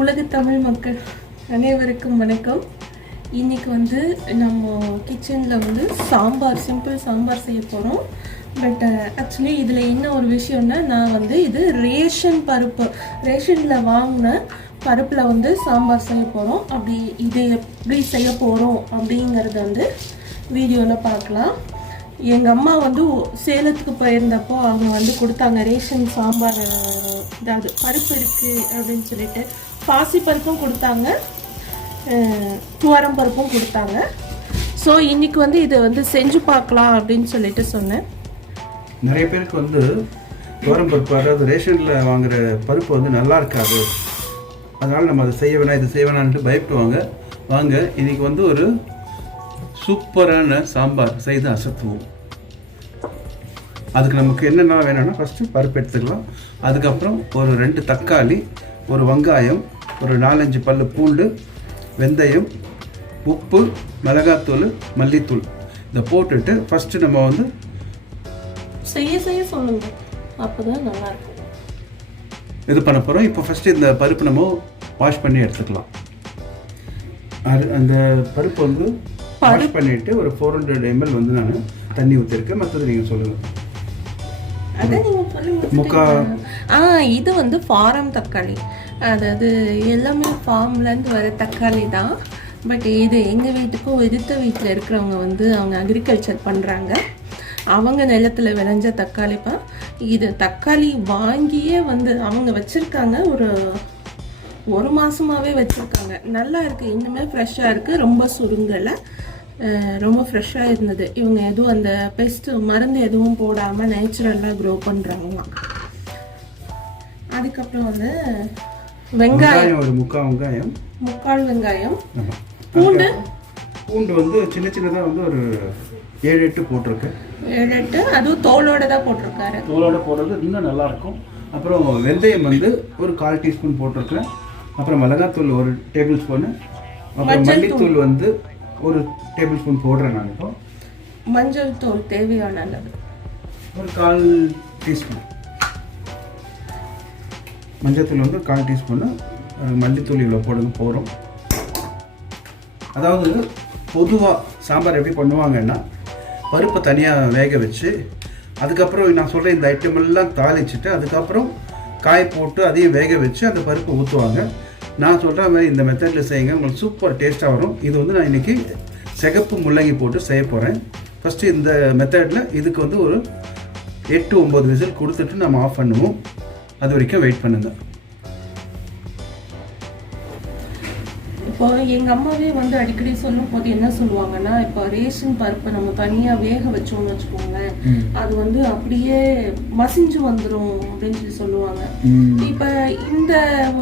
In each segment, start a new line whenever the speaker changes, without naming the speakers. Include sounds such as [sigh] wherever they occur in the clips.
உலக தமிழ் மக்கள் அனைவருக்கும் வணக்கம். இன்னைக்கு வந்து நம்ம கிச்சனில் வந்து சாம்பார் சிம்பிள் சாம்பார் செய்ய போகிறோம் பட் ஆக்சுவலி uh, இதில் என்ன ஒரு விஷயம்னா நான் வந்து இது ரேஷன் பருப்பு ரேஷனில் வாங்கின பருப்பில் வந்து சாம்பார் செய்ய போகிறோம் அப்படி இது எப்படி செய்ய போகிறோம் அப்படிங்கிறத வந்து வீடியோவில் பார்க்கலாம். எங்கள் அம்மா வந்து சேலத்துக்கு போயிருந்தப்போ அவங்க வந்து கொடுத்தாங்க ரேஷன் சாம்பார் இதாவது அதாவது பருப்பு இருக்குது அப்படின்னு சொல்லிட்டு. பாசிப்பருப்பும் கொடுத்தாங்க. துவரம் பருப்பும் கொடுத்தாங்க. ஸோ இன்னைக்கு வந்து இதை வந்து செஞ்சு பார்க்கலாம் அப்படின்னு சொல்லிட்டு சொன்னேன்.
நிறைய பேருக்கு வந்து துவரம் பருப்பு அதாவது ரேஷனில் வாங்குற பருப்பு வந்து நல்லா இருக்காது. அதனால் நம்ம அதை செய்ய வேணாம் இதை செய்ய வேணான்ட்டு பயப்படுவாங்க. வாங்க இன்னைக்கு வந்து ஒரு சூப்பரான சாம்பார் செய்து அசத்துவோம். அதுக்கு நமக்கு என்னென்ன வேணும்னா ஃபஸ்ட்டு பருப்பு எடுத்துக்கலாம். அதுக்கப்புறம் ஒரு ரெண்டு தக்காளி ஒரு வெங்காயம் ஒரு நாலஞ்சு பல்லு பூண்டு வெந்தயம் உப்பு மிளகாத்தூள் மல்லித்தூள். இதை போட்டுட்டு ஃபஸ்ட்டு நம்ம வந்து
செய்ய செய்ய சொல்லுங்க. அப்போதான் நல்லா இருக்கும்.
இது பண்ண போகிறோம் இப்போ ஃபஸ்ட்டு இந்த பருப்பு நம்ம வாஷ் பண்ணி எடுத்துக்கலாம். அது அந்த பருப்பு வந்து வாஷ் பண்ணிவிட்டு ஒரு ஃபோர் ஹண்ட்ரட் எம்எல் வந்து நான் தண்ணி ஊற்றிருக்கேன் மற்றது நீங்கள் சொல்லுங்கள் முக்கா
ஆ இது வந்து ஃபாரம் தக்காளி. அதாவது எல்லாமே ஃபார்ம்லேருந்து வர தக்காளி தான். பட் இது எங்கள் வீட்டுக்கும் எதிர்த்த வீட்டில் இருக்கிறவங்க வந்து அவங்க அக்ரிகல்ச்சர் பண்ணுறாங்க அவங்க நிலத்துல விளைஞ்ச தான் இது தக்காளி வாங்கியே வந்து அவங்க வச்சுருக்காங்க. ஒரு ஒரு மாதமாகவே வச்சுருக்காங்க. நல்லா இருக்குது இன்னுமே ஃப்ரெஷ்ஷாக இருக்குது ரொம்ப சுருங்கலை. ரொம்ப ஃப்ரெஷ்ஷாக இருந்தது. இவங்க எதுவும் அந்த பெஸ்ட்டு மருந்து எதுவும் போடாமல் நேச்சுரலாக க்ரோ பண்ணுறாங்களாம் அதுக்கப்புறம் வந்து வெங்காயம்.
ஒரு முக்கால் வெங்காயம்.
முக்கால் வெங்காயம். பூண்டு.
பூண்டு வந்து சின்ன சின்னதாக வந்து ஒரு ஏழு எட்டு போட்டிருக்கேன்
ஏழு எட்டு. அதுவும் தோலோட தான் போட்டிருக்காரு.
தோலோட போடுறது இன்னும் நல்லாயிருக்கும் அப்புறம் வெந்தயம் வந்து ஒரு கால் டீஸ்பூன் போட்டிருக்கேன் அப்புறம் மிளகாத்தூள் ஒரு டேபிள் ஸ்பூனு. அப்புறம் மல்லித்தூள் வந்து ஒரு டேபிள் ஸ்பூன் போடுறேன் நான் இப்போ.
மஞ்சள் தூள் தேவையான அளவு.
ஒரு கால் டீஸ்பூன். மஞ்சத்தூள் வந்து கால் டீஸ்பூனு மல்லித்தூள் இவ்வளோ போடுங்க போகிறோம் அதாவது பொதுவாக சாம்பார் எப்படி பண்ணுவாங்கன்னா பருப்பை தனியாக வேக வச்சு அதுக்கப்புறம் நான் சொல்கிற இந்த ஐட்டம் எல்லாம் தாளிச்சுட்டு அதுக்கப்புறம் காய் போட்டு அதையும் வேக வச்சு அந்த பருப்பை ஊற்றுவாங்க நான் சொல்கிற மாதிரி இந்த மெத்தடில் செய்யுங்க உங்களுக்கு சூப்பர் டேஸ்ட்டாக வரும். இது வந்து நான் இன்றைக்கி சிகப்பு முள்ளங்கி போட்டு செய்ய போகிறேன் ஃபஸ்ட்டு இந்த மெத்தடில் இதுக்கு வந்து ஒரு எட்டு ஒம்பது விசில் கொடுத்துட்டு நம்ம ஆஃப் பண்ணுவோம். அது வரைக்கும் வெயிட் பண்ணுங்கள்
இப்போ எங்க அம்மாவே வந்து அடிக்கடி சொல்லும் போது என்ன சொல்லுவாங்கன்னா இப்போ ரேஷன் பருப்பை நம்ம தனியா வேக வச்சோம்னு வச்சுக்கோங்களேன் அது வந்து அப்படியே மசிஞ்சு வந்துரும் அப்படின்னு சொல்லி சொல்லுவாங்க. இப்ப இந்த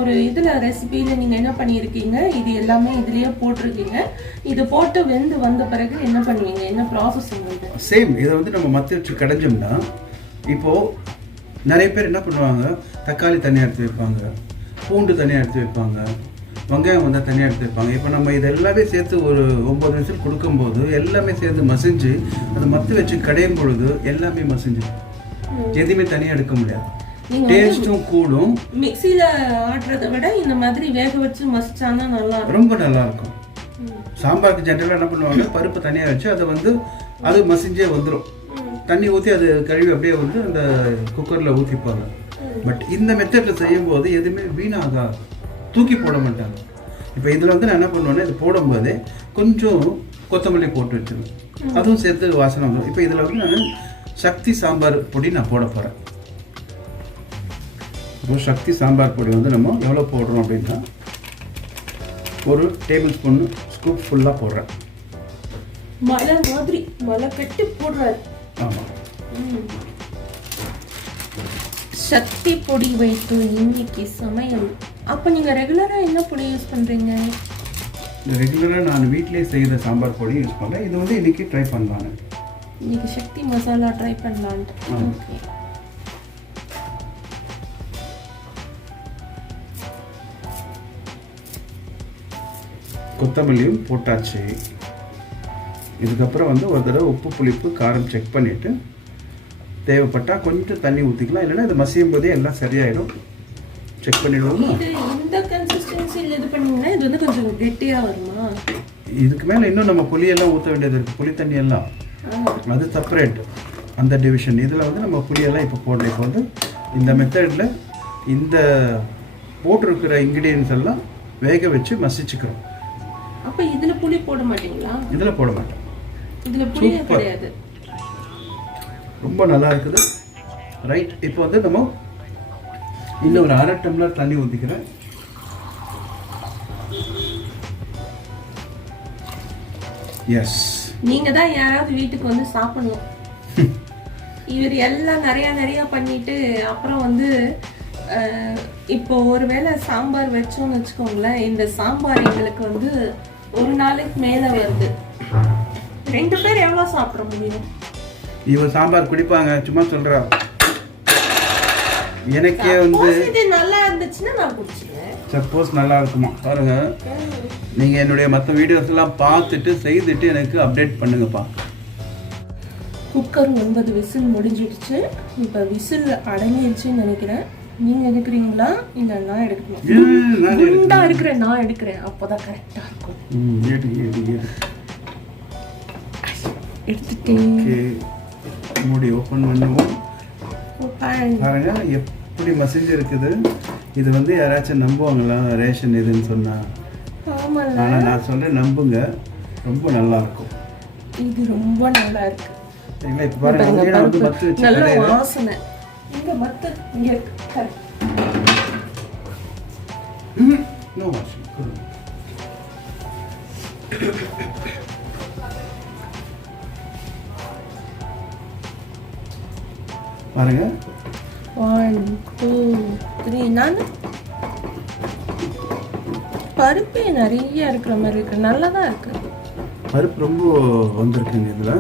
ஒரு இதுல ரெசிபியில நீங்க என்ன பண்ணியிருக்கீங்க? இது எல்லாமே இதுலயே போட்டிருக்கீங்க. இது போட்டு வெந்து வந்த பிறகு என்ன பண்ணுவீங்க? என்ன ப்ராசஸ் உங்களுக்கு?
சேம் இதை வந்து நம்ம மத்தி வச்சு கடைஞ்சோம்னா இப்போது நிறைய பேர் என்ன பண்ணுவாங்க தக்காளி தனியாக எடுத்து வைப்பாங்க. பூண்டு தனியாக எடுத்து வைப்பாங்க. வெங்காயம் வந்தால் தனியாக எடுத்து வைப்பாங்க. இப்போ நம்ம இது எல்லாமே சேர்த்து ஒரு ஒம்பது நிமிஷம் கொடுக்கும்போது எல்லாமே சேர்ந்து மசிஞ்சு அதை மத்து வச்சு கடையும் பொழுது எல்லாமே மசிஞ்சு. எதுவுமே தனியாக எடுக்க முடியாது. டேஸ்ட்டும் கூடும்.
மிக்சியில ஆட்டுறதை விட இந்த மாதிரி வேக வச்சு மசிச்சாங்கன்னா நல்லா
ரொம்ப நல்லா இருக்கும். சாம்பாருக்கு ஜென்ரலாக என்ன பண்ணுவாங்க? பருப்பு தனியாக வச்சு அதை வந்து அது மசிஞ்சே வந்துடும் தண்ணி ஊற்றி அது கழுவி அப்படியே வந்து அந்த குக்கரில் ஊற்றிப்பாங்க பட் இந்த மெத்தடில் செய்யும்போது எதுவுமே வீணாகாது. தூக்கி போட மாட்டாங்க. இப்போ இதில் வந்து நான் என்ன பண்ணுவேன்னா இது போடும்போதே கொஞ்சம் கொத்தமல்லி போட்டு வச்சிருவேன். அதுவும் சேர்த்து வாசனை வந்துடும் இப்போ இதில் வந்து நான் சக்தி சாம்பார் பொடி நான் போட போகிறேன் இப்போ சக்தி சாம்பார் பொடி வந்து நம்ம எவ்வளோ போடுறோம் அப்படின்னா ஒரு டேபிள் ஸ்பூன் ஸ்கூப் ஃபுல்லாக போடுறேன்.
மலை மாதிரி மலை கட்டி போடுறாரு.
ஆமாம்
சக்தி பொடி வைத்து இன்னைக்கு சமையல். அப்ப நீங்க ரெகுலரா என்ன பொடி யூஸ் பண்றீங்க?
ரெகுலராக நான் வீட்டிலே செய்கிற சாம்பார் பொடி யூஸ் பண்ணேன் இது வந்து இன்றைக்கி ட்ரை பண்ணலான்னு.
இன்னைக்கு சக்தி மசாலா ட்ரை பண்ணலான்ட்டு. ஓகே
கொத்தமல்லியும் போட்டாச்சு. இதுக்கப்புறம் வந்து ஒரு தடவை உப்பு புளிப்பு காரம் செக் பண்ணிவிட்டு தேவைப்பட்டால் கொஞ்சம் தண்ணி ஊற்றிக்கலாம் இல்லைன்னா இது மசியும் போதே எல்லாம் சரியாயிடும். செக் பண்ணிடுவோமா?
இந்த கன்சிஸ்டன்சி இதில் இது பண்ணீங்கன்னா இது வந்து கொஞ்சம் கெட்டியாக வருமா?
இதுக்கு மேலே இன்னும் நம்ம புளியெல்லாம் ஊற்ற வேண்டியது இருக்குது புளி தண்ணி எல்லாம். அது செப்பரேட் அந்த டிவிஷன் இதில் வந்து நம்ம புளியெல்லாம் இப்போ போடணும். இப்போ வந்து இந்த மெத்தடில் இந்த போட்டிருக்கிற இன்க்ரீடியன்ஸ் எல்லாம் வேக வச்சு மசிச்சுக்கிறோம்.
அப்போ இதில் புளி போட மாட்டீங்களா?
இதில் போட மாட்டோம்.
இதில்
Super.
கிடையாது.
ரொம்ப நல்லா இருக்குது. ரைட் இப்போ வந்து நம்ம இன்னும் ஒரு அரை டம்ளர் தண்ணி ஊற்றிக்கிறேன் எஸ்
நீங்கள் தான் யாராவது வீட்டுக்கு வந்து சாப்பிடணும். [laughs] இவர் எல்லாம் நிறைய நிறைய பண்ணிட்டு அப்புறம் வந்து இப்போ ஒருவேளை சாம்பார் வச்சோம்னு வச்சுக்கோங்களேன் இந்த சாம்பார் எங்களுக்கு வந்து ஒரு நாளைக்கு மேலே வருது. ரெண்டு பேர் எவ்வளோ சாப்பிட முடியும்?
இவன் சாம்பார் குடிப்பாங்க சும்மா சொல்றா எனக்கே வந்து சப்போஸ் நல்லா இருக்குமா? பாருங்க. நீங்க என்னுடைய மற்ற வீடியோஸ் எல்லாம் பார்த்துட்டு செய்துட்டு எனக்கு அப்டேட் பண்ணுங்கப்பா.
குக்கர் ஒன்பது விசில் முடிஞ்சிடுச்சு. இப்போ விசில் அடங்கிடுச்சுன்னு நினைக்கிறேன். நீங்க எடுக்கிறீங்களா? இல்ல நான் எடுக்கணும்.
நான்
குண்டா இருக்கிறேன் நான் எடுக்கிறேன். அப்போதான் கரெக்டா இருக்கும். எடுத்துட்டேன்.
மூடி ஓப்பன் பண்ணுவோம்
பாருங்க.
எப்படி மசிஞ்சு இருக்குது இது வந்து யாராச்சும் நம்புவாங்களா ரேஷன் இதுன்னு சொன்னா
ஆமால
ஆனா நான் சொல்றேன் நம்புங்க ரொம்ப நல்லா இருக்கும்
இது ரொம்ப நல்லா இருக்கு
இல்லை இப்போ பாருங்க
பாருங்க,
அங்கேயே நான் வந்து
பருப்பு.
மத்து வச்சு
நல்ல
கடையில
வாசனை இங்க மத்த இங்க இருக்கு. correct.
நோ வாஷிங் பாருங்க.
One, two, three. நான் பருப்பே நிறைய இருக்கிற மாதிரி இருக்கு. நல்லா தான் இருக்கு.
பருப்பு ரொம்ப வந்திருக்குங்க இதுல.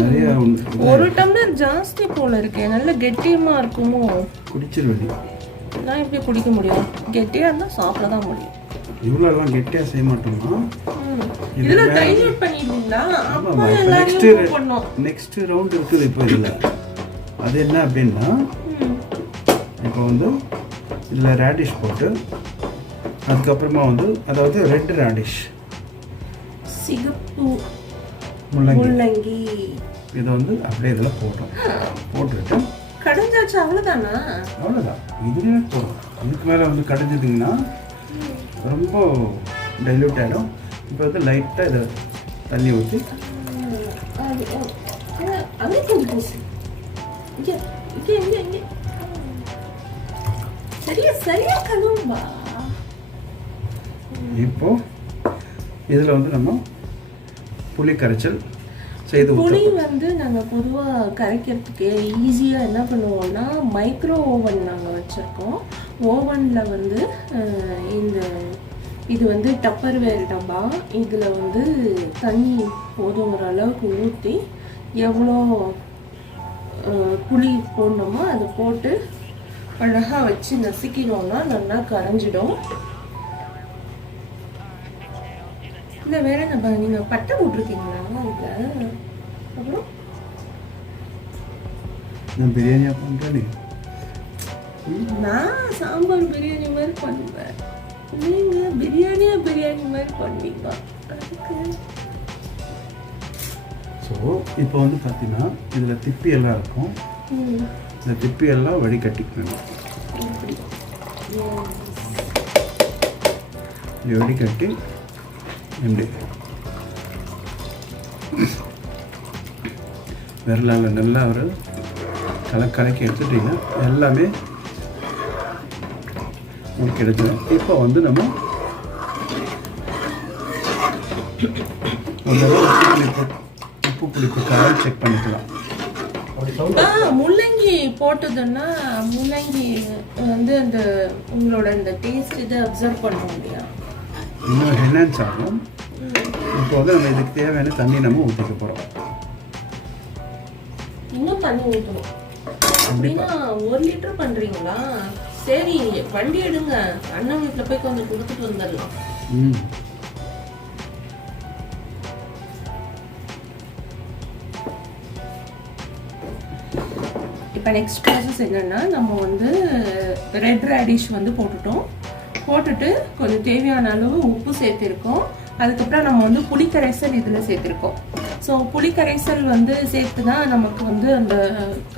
நிறைய.
ஒரு டம்ளர் ஜாஸ்தி போல இருக்கு. நல்ல கெட்டியமா இருக்குமோ?
குடிச்சிருவேன்.
நான் எப்படி குடிக்க முடியும்? கெட்டியா இருந்தா சாப்பிட தான் முடியும்.
இவ்வளோலாம் கெட்டியா செய்ய மாட்டோமா?
ம். இதுல டைல்யூட் பண்ணிடுவீங்களா? அப்போ பண்ணோம்
நெக்ஸ்ட் ரவுண்ட் இருக்குது இப்போ இதில். அது என்ன அப்படின்னா. இப்போ வந்து இதில் ரேடிஷ் போட்டு அதுக்கப்புறமா வந்து அதாவது ரெட் ரேடிஷ்
சிகப்பு
முள்ளங்கி. இதை வந்து அப்படியே இதில் போட்டோம். போட்டுட்டு.
கடைஞ்சாச்சு அவ்வளவுதானா?
அவ்வளோதான் இதுலேயே போதும். இதுக்கு மேலே வந்து கடைஞ்சதுங்கன்னா ரொம்ப டைல்யூட் ஆகிடும் இப்போ வந்து லைட்டாக இதை தண்ணி ஊற்றி.
அது, இங்க இங்க இங்க இங்க சரியா சரியா கழுவும்பா
இப்போ இதில் வந்து நம்ம புளி கரைச்சல் செய்து
புளி வந்து நாங்கள் பொதுவாக கரைக்கிறதுக்கு ஈஸியாக என்ன பண்ணுவோம்னா மைக்ரோ ஓவன் நாங்கள் வச்சுருக்கோம். ஓவனில் வந்து இந்த இது வந்து டப்பர்வேர் டப்பா. இதில் வந்து தண்ணி போதுங்கிற அளவுக்கு ஊற்றி எவ்வளோ புளி போடணுமோ? அதை போட்டு அழகாக வச்சு நசுக்கினோம்னா நல்லா கரைஞ்சிடும். இல்லை வேற என்ன நீங்கள் பட்டை போட்டிருக்கீங்களா இதில் அப்புறம்?
நான் பிரியாணியாக பண்ணுறேன்
நான் சாம்பார் பிரியாணி மாதிரி பண்ணுவேன். நீங்க பிரியாணியா பிரியாணி மாதிரி பண்ணுவீங்க அதுக்கு
ஸோ இப்போ வந்து பார்த்தீங்கன்னா இதில் திப்பி எல்லாம் இருக்கும். இந்த திப்பி எல்லாம் வடிகட்டிக்கணும் இது வடிகட்டி இப்படி விரலால் நல்லா ஒரு கலக்கு கலக்கி எடுத்துட்டீங்கன்னா எல்லாமே உங்களுக்கு கிடைச்சிடும். இப்போ வந்து நம்ம ஒரு உப்பு புளிப்பு உப்பு புளிப்பு காரம் செக் பண்ணிக்கலாம்
முள்ளங்கி போட்டதுன்னா முள்ளங்கி வந்து அந்த உங்களோட அந்த டேஸ்ட் இதை அப்சர்வ் பண்ண முடியும்.
இன்னும் என்ஹான்ஸ் ஆகும் இப்போ வந்து நம்ம இதுக்கு தேவையான தண்ணி நம்ம ஊற்றிக்க போகிறோம்
இன்னும் தண்ணி ஊற்றணும்
கண்டிப்பாக
அப்படின்னா ஒரு லிட்டர் பண்றீங்களா? சரி வண்டி எடுங்க. அண்ணன் வீட்டுல போய் கொஞ்சம் கொடுத்துட்டு வந்துடலாம்.
ம்.
இப்போ நெக்ஸ்ட் ப்ராசஸ் என்னன்னா நம்ம வந்து ரெட் ரேடிஷ் வந்து போட்டுட்டோம். போட்டு போட்டுட்டு கொஞ்சம் தேவையான அளவு உப்பு சேர்த்திருக்கோம். அதுக்கப்புறம் நம்ம வந்து புளிக்கரைசல் இதில் சேர்த்திருக்கோம். ஸோ புளிக்கரைசல் வந்து சேர்த்து தான் நமக்கு வந்து அந்த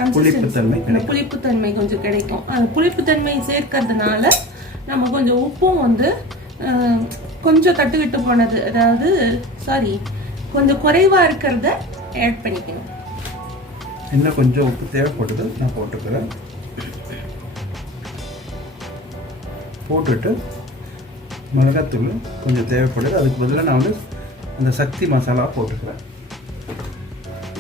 அந்த புளிப்புத்தன்மை கொஞ்சம் கிடைக்கும். அந்த புளிப்புத்தன்மை சேர்க்கறதுனால நம்ம கொஞ்சம் உப்பும் வந்து கொஞ்சம் தட்டுக்கிட்டு போனது அதாவது சாரி கொஞ்சம் குறைவா இருக்கிறத ஆட் பண்ணிக்கணும்.
இன்னும் கொஞ்சம் உப்பு தேவைப்படுது நான் போட்டுக்கிறேன். போட்டுட்டு மிளகாத்தூள் கொஞ்சம் தேவைப்படுது. அதுக்கு பதிலாக நான் வந்து அந்த சக்தி மசாலா போட்டுக்கிறேன்.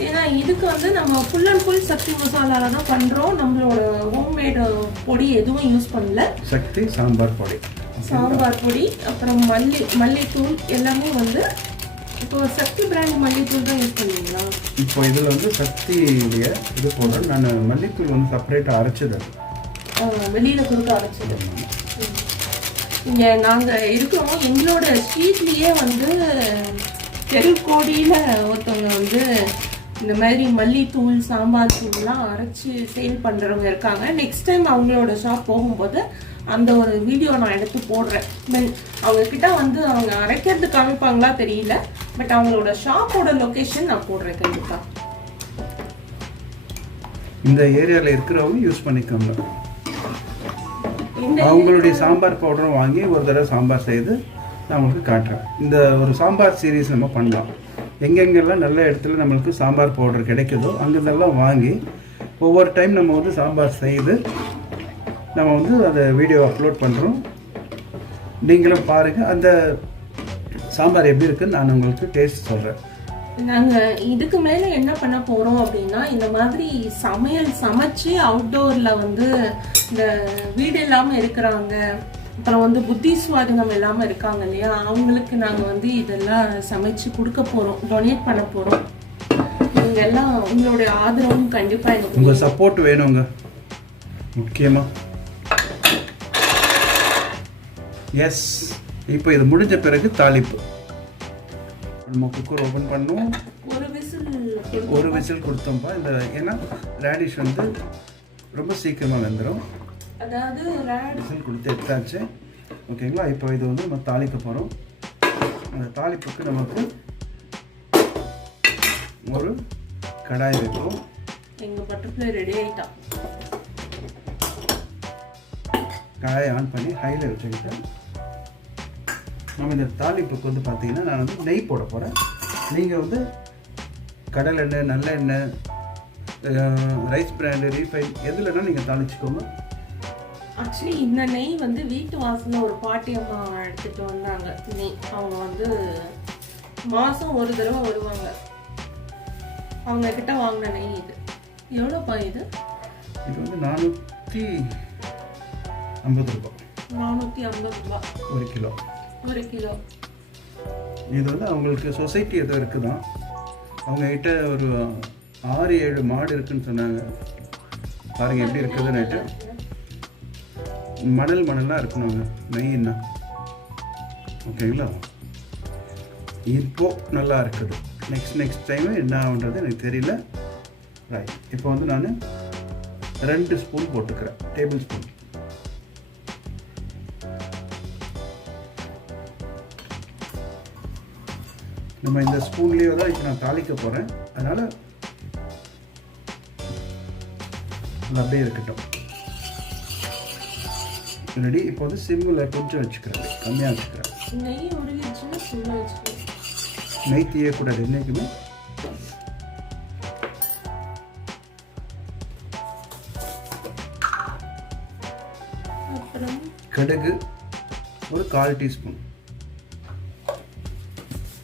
ஏன்னா இதுக்கு வந்து நம்ம ஃபுல் அண்ட் ஃபுல் சக்தி மசாலால தான் பண்றோம். நம்மளோட ஹோம்மேடு பொடி எதுவும் யூஸ் பண்ணல.
சக்தி சாம்பார் பொடி.
சாம்பார் பொடி அப்புறம் மல்லி மல்லித்தூள் எல்லாமே வந்து இப்போ சக்தி பிராண்ட் மல்லித்தூள் தான் யூஸ் பண்ணுவீங்களா?
இப்போ இதில் வந்து சக்தியுடைய இது போடுறேன் நான் மல்லித்தூள் வந்து செப்பரேட்டாக அரைச்சது.
வெளியில் கொடுத்து அரைச்சது. இங்கே நாங்கள் இருக்கிறோம். எங்களோட ஸ்ட்ரீட்லேயே வந்து தெருக்கோடியில் ஒருத்தவங்க வந்து இந்த மாதிரி மல்லித்தூள் சாம்பார் தூள்லாம் அரைச்சி சேல் பண்ணுறவங்க இருக்காங்க. நெக்ஸ்ட் டைம் அவங்களோட ஷாப் போகும்போது அந்த ஒரு வீடியோ நான் எடுத்து போடுறேன். அவங்க கிட்ட வந்து அவங்க அரைக்கிறது காமிப்பாங்களா தெரியல. பட் அவங்களோட ஷாப்போட லொகேஷன் நான் போடுறேன் கண்டிப்பா.
இந்த ஏரியாவில் இருக்கிறவங்க யூஸ் பண்ணிக்கோங்க. அவங்களுடைய சாம்பார் பவுடரும் வாங்கி ஒரு தடவை சாம்பார் செய்து நான் உங்களுக்கு காட்டுறேன். இந்த ஒரு சாம்பார் சீரீஸ் நம்ம பண்ணலாம். எங்கெங்கெல்லாம் நல்ல இடத்துல நம்மளுக்கு சாம்பார் பவுடர் கிடைக்குதோ அங்கெல்லாம் வாங்கி ஒவ்வொரு டைம் நம்ம வந்து சாம்பார் செய்து நம்ம வந்து அதை வீடியோ அப்லோட் பண்ணுறோம் நீங்களும் பாருங்கள் அந்த சாம்பார் எப்படி இருக்குன்னு நான் உங்களுக்கு டேஸ்ட் சொல்கிறேன்
நாங்க இதுக்கு மேல என்ன பண்ண போறோம் அப்படின்னா இந்த மாதிரி சமையல் சமைச்சு அவுட்டோர்ல வந்து இந்த வீடு இல்லாம இருக்கிறாங்க அப்புறம் வந்து புத்தி சுவாதீனம் இல்லாம இருக்காங்க இல்லையா அவங்களுக்கு நாங்க வந்து இதெல்லாம் சமைச்சு கொடுக்க போறோம் டொனேட் பண்ண போறோம். நீங்க எல்லாம் உங்களுடைய ஆதரவும் கண்டிப்பா எனக்கு
உங்கள் சப்போர்ட் வேணுங்க. முக்கியமாக எஸ் இப்போ இது முடிஞ்ச பிறகு தாளிப்பு. நம்ம குக்கர் ஓப்பன் பண்ணுவோம்.
ஒரு விசில்
ஒரு விசில் கொடுத்தோம்ப்பா. இந்த ஏன்னா ரேடிஷ் வந்து ரொம்ப சீக்கிரமாக வெந்துடும்
அதாவது
விசில் கொடுத்து எடுத்தாச்சு. ஓகேங்களா? இப்போ இது வந்து நம்ம தாளிக்க போகிறோம் அந்த தாளிப்புக்கு நமக்கு ஒரு கடாய் வைக்கிறோம்
எங்க பட்டர்ஃப்ளை ரெடி ஆயிட்டான்.
கடாயை ஆன் பண்ணி ஹையில் வச்சுக்கிட்டேன் நம்ம இந்த தாளிப்புக்கு வந்து பார்த்தீங்கன்னா நான் வந்து நெய் போட போகிறேன் நீங்கள் வந்து கடல் எண்ணெய் நல்லெண்ணெய் ரைஸ் பிராண்டு ரீஃபைன் எதுலன்னா நீங்கள் தாளிச்சுக்கோங்க.
ஆக்சுவலி இந்த நெய் வந்து வீட்டு வாசல்ல ஒரு பாட்டி அம்மா எடுத்துட்டு வந்தாங்க. நெய். அவங்க வந்து மாசம் ஒரு தடவை வருவாங்க. அவங்க கிட்ட வாங்கின நெய் இது. எவ்வளோப்பா இது?
இது வந்து நானூற்றி ஐம்பது ரூபாய்
நானூற்றி ஐம்பது ரூபாய்
ஒரு கிலோ.
ஒரு கிலோ
இது வந்து அவங்களுக்கு சொசைட்டி எதோ இருக்குதான். அவங்க கிட்ட ஒரு ஆறு ஏழு மாடு இருக்குன்னு சொன்னாங்க. பாருங்க எப்படி இருக்குது நைட்டு மணல் மணலாக இருக்கணுங்க மெயின்னா. ஓகேங்களா? இப்போ நல்லா இருக்குது. நெக்ஸ்ட் நெக்ஸ்ட் டைம் என்ன ஆகுன்றது எனக்கு தெரியல. ரைட் இப்போ வந்து நான் ரெண்டு ஸ்பூன் போட்டுக்கிறேன். டேபிள் ஸ்பூன் நம்ம இந்த ஸ்பூன்லேயே தான் இப்போ நான் தாளிக்க போகிறேன் அதனால் அது அப்படியே இருக்கட்டும். ரெடி இப்போ வந்து சிம்மில் கொஞ்சம் வச்சுக்கிறேன். கம்மியாக வச்சுக்கிறேன்.
நெய்
தீயக்கூடாது என்றைக்குமே கடுகு ஒரு கால் டீஸ்பூன்.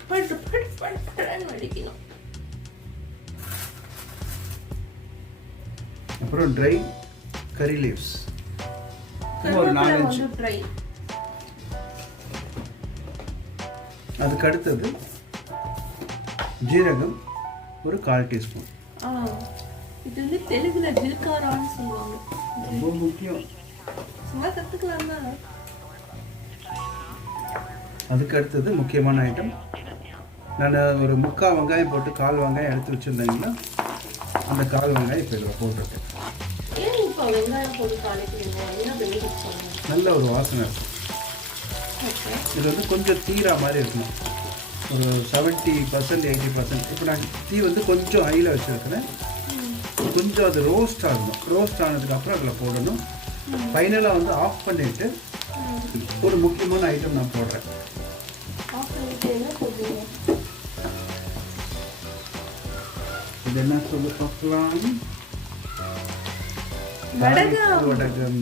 பட்டு பட்டு பட்டு பட்டுன்னு வடிக்கணும்
அப்புறம் ட்ரை கறி லீவ்ஸ் ஒரு நாலஞ்சு.
ட்ரை
அதுக்கு அடுத்தது ஜீரகம் ஒரு கால் டீஸ்பூன்.
இது வந்து தெலுங்குல ஜில்காரான்னு சொல்லுவாங்க.
ரொம்ப முக்கியம்.
சும்மா கற்றுக்கலாம் தான்
அதுக்கு அடுத்தது முக்கியமான ஐட்டம் நான் ஒரு முக்கால் வெங்காயம் போட்டு கால் வெங்காயம் எடுத்து வச்சுருந்தீங்கன்னா அந்த கால் வெங்காயம் இப்போ இதில் போட்டிருக்கேன். நல்ல ஒரு வாசனை இருக்கும். இது வந்து கொஞ்சம் தீரா மாதிரி இருக்கணும். ஒரு செவன்ட்டி பர்சன்ட் எயிட்டி பர்சன்ட் இப்போ நான் தீ வந்து கொஞ்சம் ஹையில் வச்சுருக்கிறேன். கொஞ்சம் அது ரோஸ்ட் ஆகணும். ரோஸ்ட் ஆனதுக்கப்புறம் அதில் போடணும். ஃபைனலாக வந்து ஆஃப் பண்ணிவிட்டு ஒரு முக்கியமான ஐட்டம் நான் போடுறேன். இது என்ன சொல்லி பார்க்கலாம்
வடகம்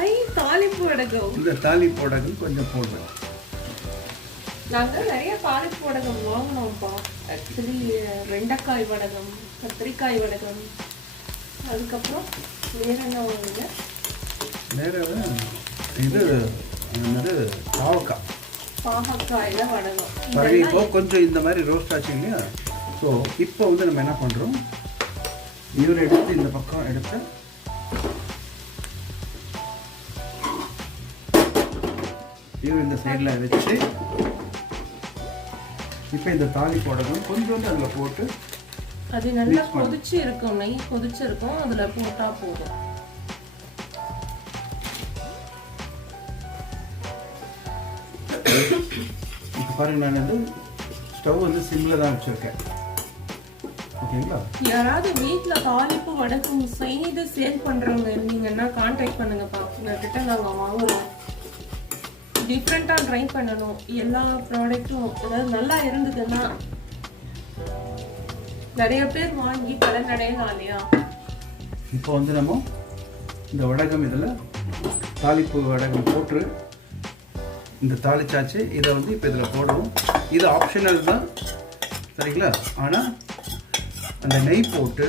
ஐ தாளிப்பு வடகம்
இந்த தாளிப்பு வடகம் கொஞ்சம் போடுறேன்
நாங்க நிறைய தாளிப்பு வடகம் வாங்கினோம்ப்பா ஆக்சுவலி வெண்டைக்காய் வடகம் கத்திரிக்காய் வடகம் அதுக்கப்புறம் வேற என்ன வாங்குங்க
வேற இது என்னது பாவக்காய்
பாகக்காயில வடகம்
இப்போ கொஞ்சம் இந்த மாதிரி ரோஸ்ட் ஆச்சு இல்லையா ஸோ இப்போ வந்து நம்ம என்ன பண்ணுறோம் இவர் எடுத்து இந்த பக்கம் எடுத்து இவர் இந்த சைடில் வச்சு இப்போ இந்த தாலி போடணும். கொஞ்சோண்டு அதில் போட்டு
அது நல்லா கொதிச்சு இருக்கும் நெய் கொதிச்சு இருக்கும் அதுல போட்டா போதும்.
இப்போ பாருங்க நான் வந்து ஸ்டவ் வந்து சிம்மில் தான் வச்சுருக்கேன். ஓகேங்களா?
யாராவது வீட்ல தாளிப்பு வடகம் செய்து சேல் பண்றவங்க இருந்தீங்கன்னா கான்டாக்ட் பண்ணுங்கப்பா உங்ககிட்ட நாங்க வாங்குறோம். டிஃப்ரெண்டா ட்ரை பண்ணணும். எல்லா ப்ராடக்ட்டும் அதாவது நல்லா இருந்ததுன்னா நிறைய பேர் வாங்கி பலன் அடையலாம் இல்லையா?
இப்போ வந்து நம்ம இந்த வடகம் இதில் தாளிப்பு வடகம் போட்டு இந்த தாளிச்சாச்சு. இதை வந்து இப்போ இதில் போடுவோம் இது ஆப்ஷனல் தான். சரிங்களா? ஆனால் அந்த நெய் போட்டு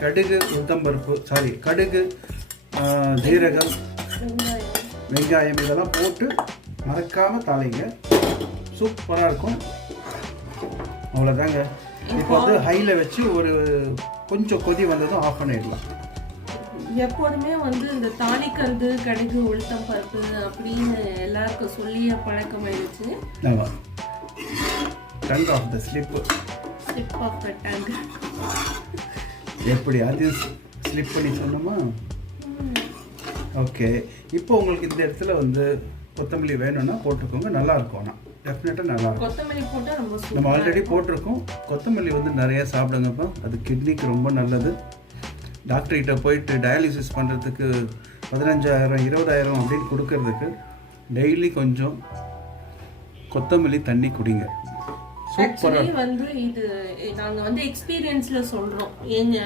கடுகு உத்தம்பருப்பு சாரி கடுகு ஜீரகம்
வெங்காயம்
இதெல்லாம் போட்டு மறக்காமல் தாளிங்க. சூப்பராக இருக்கும். அவ்வளோதாங்க இப்போ வந்து ஹையில் வச்சு ஒரு கொஞ்சம் கொதி வந்ததும் ஆஃப் பண்ணிடலாம்.
எப்போதுமே வந்து இந்த தாளிக்கிறது கடுகு உளுத்தம் பருப்பு அப்படின்னு எல்லாருக்கும் சொல்லிய பழக்கம் ஆயிடுச்சு
ஆமாம் tongue of the slip
slip of the
எப்படி? அது ஸ்லிப் பண்ணி சொன்னோமா? ஓகே இப்போ உங்களுக்கு இந்த இடத்துல வந்து கொத்தமல்லி வேணும்னா போட்டுக்கோங்க. நல்லா இருக்கும் ஆனால் டெஃபினட்டாக நல்லா இருக்கும்.
கொத்தமல்லி போட்டா ரொம்ப
நம்ம ஆல்ரெடி போட்டிருக்கோம். கொத்தமல்லி வந்து நிறைய சாப்பிடுங்கப்பா. அது கிட்னிக்கு ரொம்ப நல்லது. டாக்டர்கிட்ட போயிட்டு டயாலிசிஸ் பண்ணுறதுக்கு பதினஞ்சாயிரம் இருபதாயிரம் அப்படின்னு கொடுக்கறதுக்கு டெய்லி கொஞ்சம் கொத்தமல்லி தண்ணி குடிங்க.
ஆக்சுவலி வந்து இது நாங்க வந்து எக்ஸ்பீரியன்ஸ்ல சொல்றோம். எங்க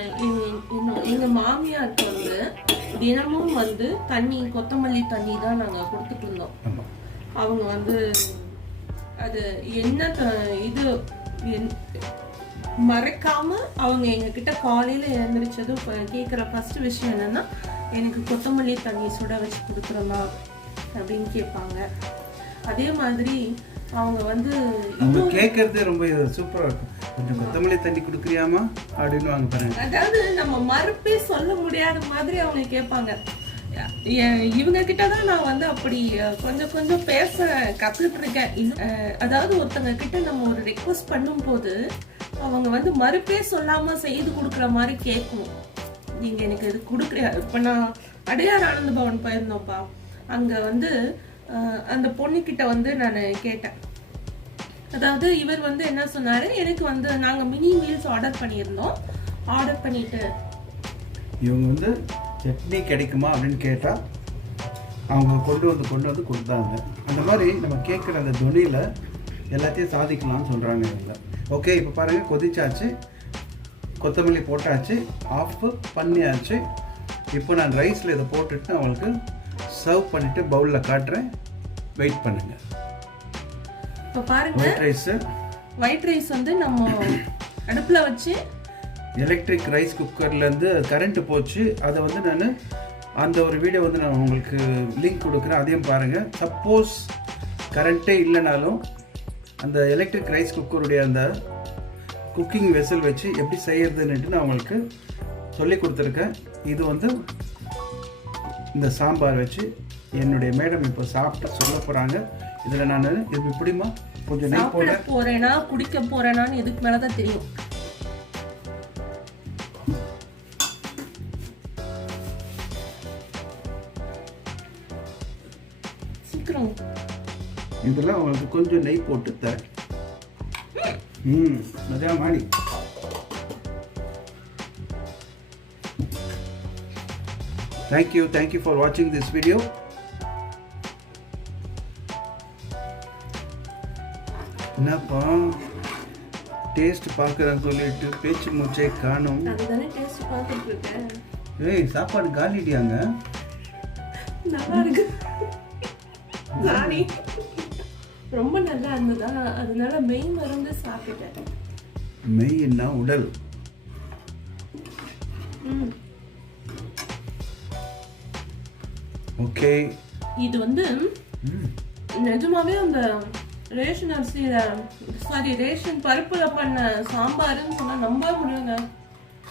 எங்க மாமியாருக்கு வந்து தினமும் வந்து தண்ணி கொத்தமல்லி தண்ணி தான் நாங்க கொடுத்துட்டு இருந்தோம். அவங்க வந்து அது என்ன இது மறைக்காம அவங்க எங்க கிட்ட காலையில எழுந்திரிச்சதும் கேக்குற ஃபர்ஸ்ட் விஷயம் என்னன்னா எனக்கு கொத்தமல்லி தண்ணி சுட வச்சு கொடுக்குறமா அப்படின்னு கேட்பாங்க அதே மாதிரி அவங்க வந்து
அவங்க கேட்கறதே ரொம்ப சூப்பராக இருக்கும். கொஞ்சம் கொத்தமல்லி தண்ணி கொடுக்குறியாமா? அப்படின்னு வாங்க பாருங்க.
அதாவது நம்ம மறுப்பே சொல்ல முடியாத மாதிரி அவங்க கேட்பாங்க. இவங்க கிட்ட தான் நான் வந்து அப்படி கொஞ்சம் கொஞ்சம் பேச கத்துட்டு இருக்கேன் இன்னும், அதாவது ஒருத்தங்க கிட்ட நம்ம ஒரு ரெக்வஸ்ட் பண்ணும்போது அவங்க வந்து மறுப்பே சொல்லாம செய்து கொடுக்குற மாதிரி கேட்கணும் நீங்க எனக்கு இது கொடுக்குறியா? இப்ப நான் அடையார் ஆனந்த பவன் போயிருந்தோம்ப்பா. அங்க வந்து அந்த பொண்ணுக்கிட்ட வந்து நான் கேட்டேன். அதாவது இவர் வந்து என்ன சொன்னார்? எனக்கு வந்து நாங்கள் மினி மீல்ஸ் ஆர்டர் பண்ணியிருந்தோம். ஆர்டர் பண்ணிட்டு
இவங்க வந்து சட்னி கிடைக்குமா அப்படின்னு கேட்டால் அவங்க கொண்டு வந்து கொண்டு வந்து கொடுத்தாங்க. அந்த மாதிரி நம்ம கேட்குற அந்த துணியில் எல்லாத்தையும் சாதிக்கலாம்னு சொல்கிறாங்க இவங்க. ஓகே இப்போ பாருங்கள் கொதிச்சாச்சு. கொத்தமல்லி போட்டாச்சு. ஆஃப் பண்ணியாச்சு. இப்போ நான் ரைஸில் இதை போட்டுட்டு அவங்களுக்கு சர்வ் பண்ணிவிட்டு பவுலில் காட்டுறேன். வெயிட் பண்ணுங்கள்
இப்ப பாருங்க.
ஒயிட் ரைஸு
ஒயிட் ரைஸ் வந்து நம்ம அடுப்புல வச்சு
எலக்ட்ரிக் ரைஸ் குக்கர்லேருந்து கரண்ட் போச்சு. அதை வந்து நான் அந்த ஒரு வீடியோ வந்து நான் உங்களுக்கு லிங்க் கொடுக்குறேன். அதையும் பாருங்கள் சப்போஸ் கரண்ட்டே இல்லைனாலும் அந்த எலக்ட்ரிக் ரைஸ் குக்கருடைய அந்த குக்கிங் வெசல் வச்சு எப்படி செய்யறதுன்னுட்டு நான் உங்களுக்கு சொல்லி கொடுத்துருக்கேன். இது வந்து இந்த சாம்பார் வச்சு என்னுடைய மேடம் இப்போ சாப்பிட்டு சொல்ல போகிறாங்க இதில் நான் இது இப்படிமா கொஞ்சம் நெய்
சாப்பிட
போடுறேன்
போறேனா குடிக்க போறேனான்னு இதுக்கு மேலதான் தெரியும். சீக்கிரம்.
இதில் உங்களுக்கு கொஞ்சம் நெய் போட்டு தரேன். ம் மஜா மாடி. Thank you thank you for வாட்சிங் திஸ் வீடியோ என்னப்பா? டேஸ்ட் பார்க்குறேன்னு சொல்லிட்டு பேச்சு மூச்சே காணும். ஏய் சாப்பாடு காலிட்டியாங்க
நல்லா இருக்கு. சாரி. ரொம்ப நல்லா இருந்ததா? அதனால மெய் மருந்து சாப்பிட்டேன்.
மெய்னா உடல். ஓகே
இது வந்து நிஜமாவே அந்த ரேஷன் அரிசியில் சாரி ரேஷன் பருப்பில் பண்ண சாம்பாருன்னு சொன்னால் நம்ப முடியுங்க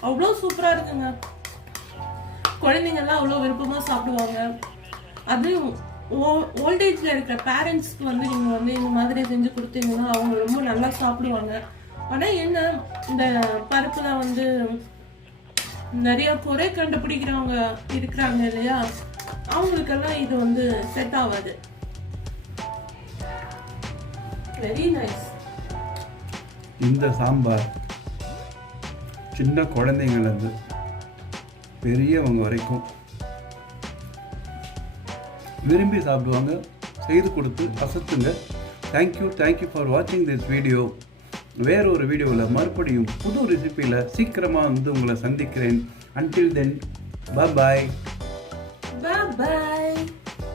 அவ்வளோ சூப்பராக இருக்குங்க. குழந்தைங்கெல்லாம் அவ்வளோ விருப்பமாக சாப்பிடுவாங்க. அதுவும் ஓல்டேஜில் இருக்கிற பேரண்ட்ஸ்க்கு வந்து நீங்கள் வந்து இந்த மாதிரி செஞ்சு கொடுத்தீங்கன்னா அவங்க ரொம்ப நல்லா சாப்பிடுவாங்க. ஆனால் என்ன இந்த பருப்பில் வந்து நிறைய குறை கண்டுபிடிக்கிறவங்க இருக்கிறாங்க இல்லையா? அவங்களுக்கெல்லாம் இது வந்து செட் ஆகாது. வெரி நைஸ்
இந்த சாம்பார் சின்ன குழந்தைங்கள்லேருந்து பெரியவங்க வரைக்கும் விரும்பி சாப்பிடுவாங்க. செய்து கொடுத்து அசத்துங்க. Thank you thank you for வாட்சிங் திஸ் வீடியோ வேற ஒரு வீடியோவில் மறுபடியும் புது ரெசிபியில் சீக்கிரமாக வந்து உங்களை சந்திக்கிறேன். Until then bye
bye.